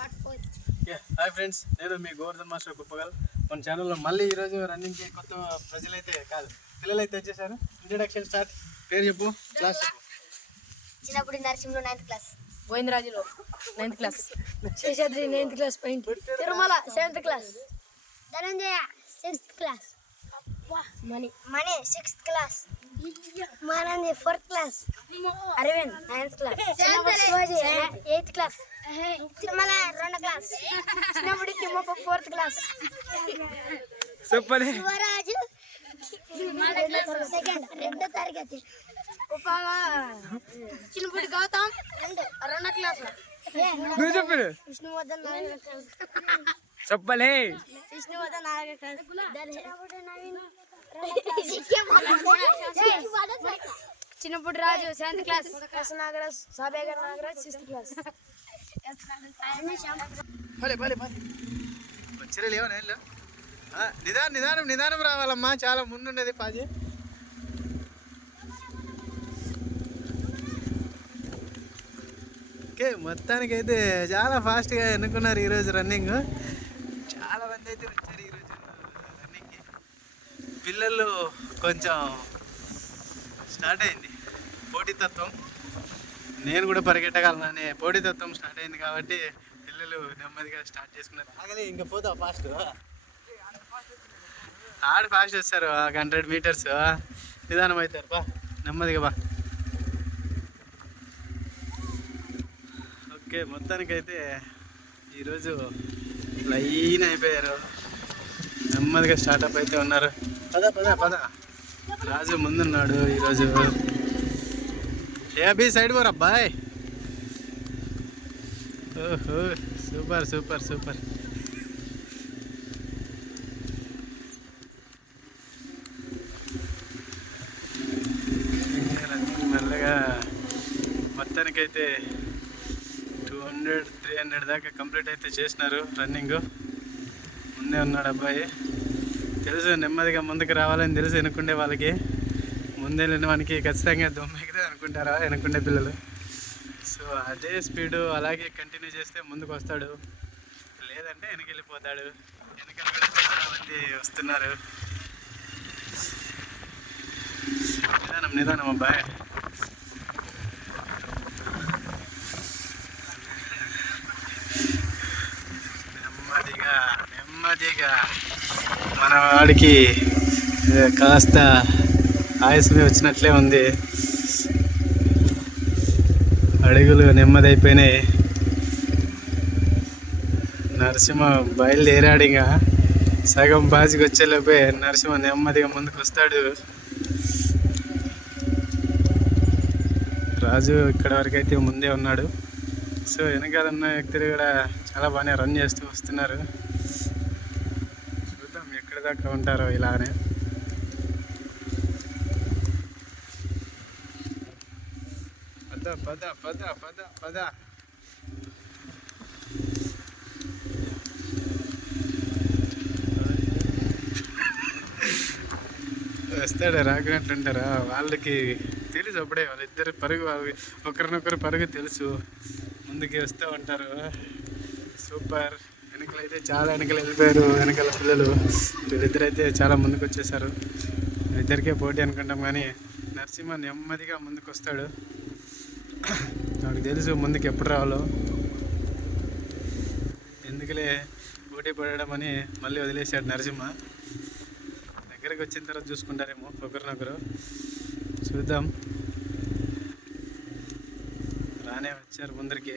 Hi friends, నేను మీ Govardhan master Kuppagal. మన ఛానల్లో మళ్ళీ ఈరోజు రన్నింగ్కి కొత్త ప్రజలైతే కాదు పిల్లలైతే వచ్చేసారు. Introduction start. పేరు చెప్పు, క్లాస్ చెప్పు. చిన్నప్పుడు నరసింహలో 9th క్లాస్, గోవిందరాజులో 9th class, Seshadri 9th class, Tirumala 7th class, Dhananjaya 6th class, Mani 6th class, Manandi 4th class, Arvind 9th class, Shivaji 8th class, Tirumala 2వ క్లాస్, చిన్నప్పుడు Thimmappa 4th class, Shivaraju second 2వ తరగతి, చిన్నప్పుడు గౌతమ్ 2వ క్లాస్, విష్ణువర్ధన్ 4వ క్లాస్, చెప్పలే విష్ణువర్ధన్ 4వ క్లాస్, చిన్నప్పుడు Raju 7th class, Nagaraj Sabegar Nagaraj 6th class. వచ్చరే లేవా నేను నిదానం నిదానం రావాలమ్మా, చాలా ముందున్నది పాజీ. ఓకే, మొత్తానికైతే చాలా ఫాస్ట్గా ఎన్నుకున్నారు ఈరోజు రన్నింగ్. చాలా మంది అయితే వచ్చారు ఈరోజు రన్నింగ్కి. పిల్లలు కొంచెం స్టార్ట్ అయింది పోటీతత్వం. నేను కూడా పరిగెట్టగలనని పోటీతత్వం స్టార్ట్ అయింది కాబట్టి పిల్లలు నెమ్మదిగా స్టార్ట్ చేసుకున్నారు. ఆగలే, ఇంకా పోతావు ఫాస్ట్. ఆడు ఫాస్ట్ వస్తారు, 100 మీటర్స్ నిదానం అవుతారు. బా నెమ్మదిగా బా. ఓకే, మొత్తానికైతే ఈరోజు లైన్ అయిపోయారు, నెమ్మదిగా స్టార్ట్అప్ అయితే ఉన్నారు. పద పద పద. రాజు ముందున్నాడు ఈరోజు. ఏ అభి సైడ్ పోరా అబ్బాయ్. ఓహో, సూపర్ సూపర్ సూపర్. మెల్లగా మొత్తానికైతే 200-300 దాకా కంప్లీట్ అయితే చేసినారు రన్నింగ్. ముందే ఉన్నాడు అబ్బాయి. తెలుసు నెమ్మదిగా ముందుకు రావాలని తెలుసు వెనుకుండే వాళ్ళకి. ముందే లేని వానికి ఖచ్చితంగా దొమ్మెకితే అనుకుంటారా వెనుకుండే పిల్లలు. సో అదే స్పీడు అలాగే కంటిన్యూ చేస్తే ముందుకు వస్తాడు, లేదంటే వెనక్కి వెళ్ళిపోతాడు. వెనకాల కూడా చాలా మంది వస్తున్నారు. నిదానం నిదానం అబ్బాయి. నెమ్మదిగా నెమ్మదిగా. మన వాడికి కాస్త ఆయాసమే వచ్చినట్లే ఉంది. అడుగులు నెమ్మది అయిపోయినాయి. నరసింహ బయలుదేరాడు. ఇంకా సగం బాజికి వచ్చేలోపే నరసింహ నెమ్మదిగా ముందుకు వస్తాడు. రాజు ఇక్కడ వరకు అయితే ముందే ఉన్నాడు. సో వెనకాల ఉన్న వ్యక్తులు కూడా చాలా బాగానే రన్ చేస్తూ వస్తున్నారు. చూద్దాం ఎక్కడి దాకా ఉంటారో ఇలానే. పద పద పద పద పద. వస్తాడు, రాకున్నట్టుంటారా? వాళ్ళకి తెలుసు అప్పుడే, వాళ్ళిద్దరు పరుగు, ఒకరినొకరు పరుగు తెలుసు, ముందుకి వస్తూ ఉంటారు. సూపర్. వెనకలైతే చాలా వెనకలు వెళ్ళిపోయారు వెనకాల పిల్లలు. వీళ్ళిద్దరైతే చాలా ముందుకు వచ్చేసారు. ఇద్దరికే పోటీ అనుకుంటాం కానీ నరసింహ నెమ్మదిగా ముందుకు వస్తాడు. నాకు తెలుసు ముందుకు ఎప్పుడు రావాలో. ఎందుకులే పోటీ పడడం అని మళ్ళీ వదిలేశాడు నరసింహ. దగ్గరికి వచ్చిన తర్వాత చూసుకుంటారేమో ఒకరినొకరు. చూద్దాం. రానే వచ్చారు ముందరికి.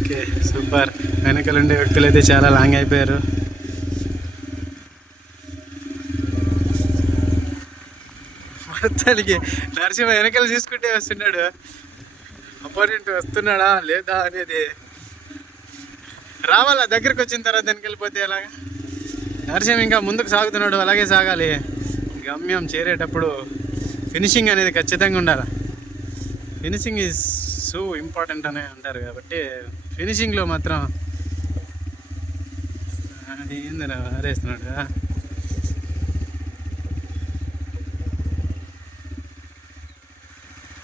Okay, super. వెనకలుండే వ్యక్తులు అయితే చాలా లాంగ్ అయిపోయారు. మొత్తానికి నరసింహ వెనకాల చూసుకుంటే వస్తున్నాడు. అపోనెంట్ వస్తున్నాడా లేదా అనేది రావాలా. దగ్గరికి వచ్చిన తర్వాత వెనకెళ్ళిపోతే ఎలాగా? నరసింహ ఇంకా ముందుకు సాగుతున్నాడు, అలాగే సాగాలి. గమ్యం చేరేటప్పుడు ఫినిషింగ్ అనేది ఖచ్చితంగా ఉండాలి. ఫినిషింగ్ ఈజ్ సో ఇంపార్టెంట్ అని అంటారు కాబట్టి ఫినిషింగ్లో మాత్రం అది ఏందిరా ఆరేస్తున్నాడు.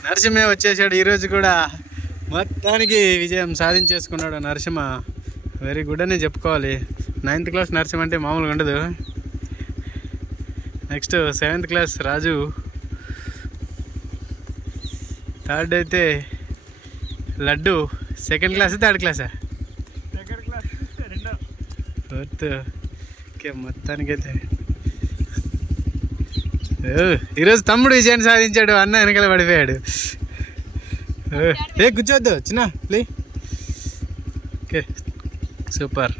నరసింహే వచ్చేసాడు ఈరోజు కూడా. మొత్తానికి విజయం సాధించేసుకున్నాడు నరసింహ. వెరీ గుడ్ అని చెప్పుకోవాలి. 9th క్లాస్ నరసింహ అంటే మామూలుగా ఉండదు. నెక్స్ట్ 7th క్లాస్ రాజు. థర్డ్ అయితే లడ్డు. 2nd క్లాస్ 3rd క్లాసా? 4th. ఓకే మొత్తానికైతే ఈరోజు తమ్ముడు విజయాన్ని సాధించాడు. అన్న వెనకాల పడిపోయాడు. కూర్చోవద్దు చిన్న ప్లీ. Okay super.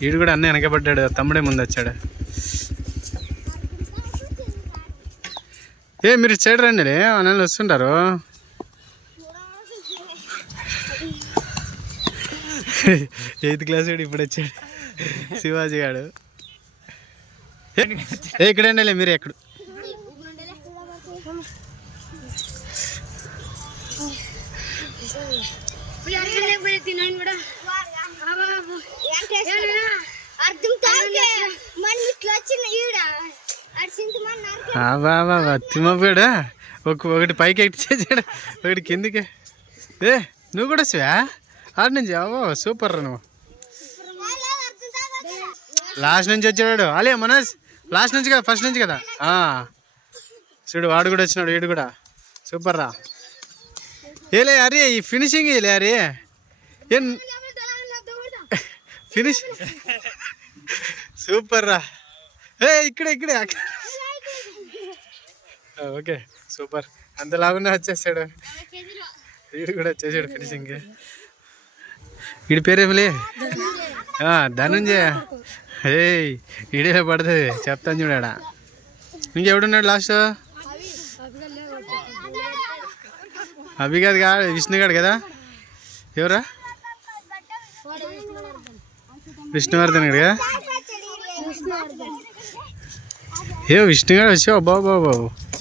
వీడు కూడా అన్న వెనకబడ్డాడు, తమ్ముడే ముందు వచ్చాడు. మీరు సైడ్ రండి, అన్నలు వస్తుంటారు. 8th క్లాస్ వాడు ఇప్పుడు వచ్చాడు, శివాజీ గాడు. ఇక్కడండి, మీరు ఎక్కడ? తిమ్మపోయాడా? ఒకటి పైకి ఎక్కిచ్చేసాడు, ఒకటి కిందికి. నువ్వు కూడా వచ్చావా ఆడ నుంచి? అవో సూపర్ రా నువ్వు. లాస్ట్ నుంచి వచ్చాడు అలే మనోజ్. లాస్ట్ నుంచి కదా, ఫస్ట్ నుంచి కదా. చూడు వాడు కూడా వచ్చినాడు, వీడు కూడా సూపర్ రా. ఏలే అరే ఈ ఫినిషింగ్ ఏలే అరే ఏం ఫినిష్ సూపర్ రా. ఇక్కడే ఓకే సూపర్. అంతలాగానే వచ్చేసాడు, వీడు కూడా వచ్చేసాడు ఫినిషింగ్. వీడి పేరేమిలే? ధనంజయ. వీడియో పడుతుంది చెప్తాను చూడాడా. ఇంకెవడున్నాడు లాస్ట్? అభి కాదు కాదు, విష్ణుగాడు కదా. ఎవరా? విష్ణువర్ధన్ గారు కదా. విష్ణుగాడు వచ్చావు బాబు.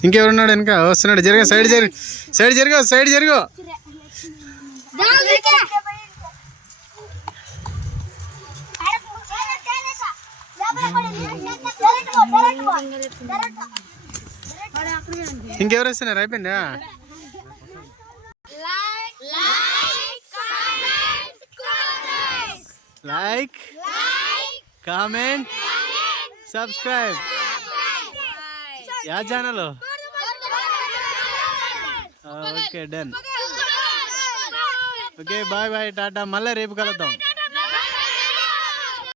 ఇంకెవరున్నాడు వెనక? వస్తున్నాడు. జరుగు సైడ్ జరుగు. ఇంకెవరు వస్తున్నారు? అయిపోయిందా? Like comment subscribe. యా channel? Okay done. Okay bye టాటా. మళ్ళీ రేపు కలుద్దాం.